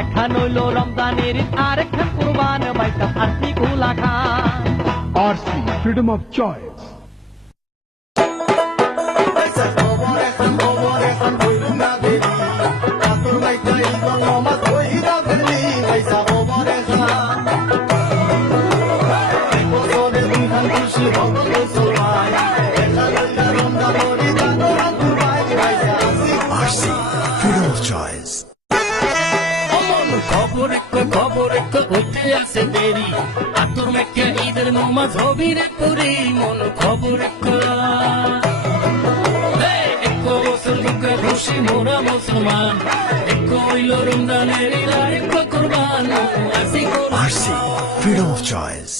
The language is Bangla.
একখান হইল রমজানের ঈদ আর একখান কুরবান বাইসা আরসি কুলা খান। RC, freedom of choice. RC, freedom of choice. খবর হইতে আছে দেরি আতর মেকে ঈদের নমাজ হবি রে পুরি মন খবর বছর মুখে খুশি মোরা মুসলমান হইল রমজানের ঈদ আর কুরবান RC, freedom of choice.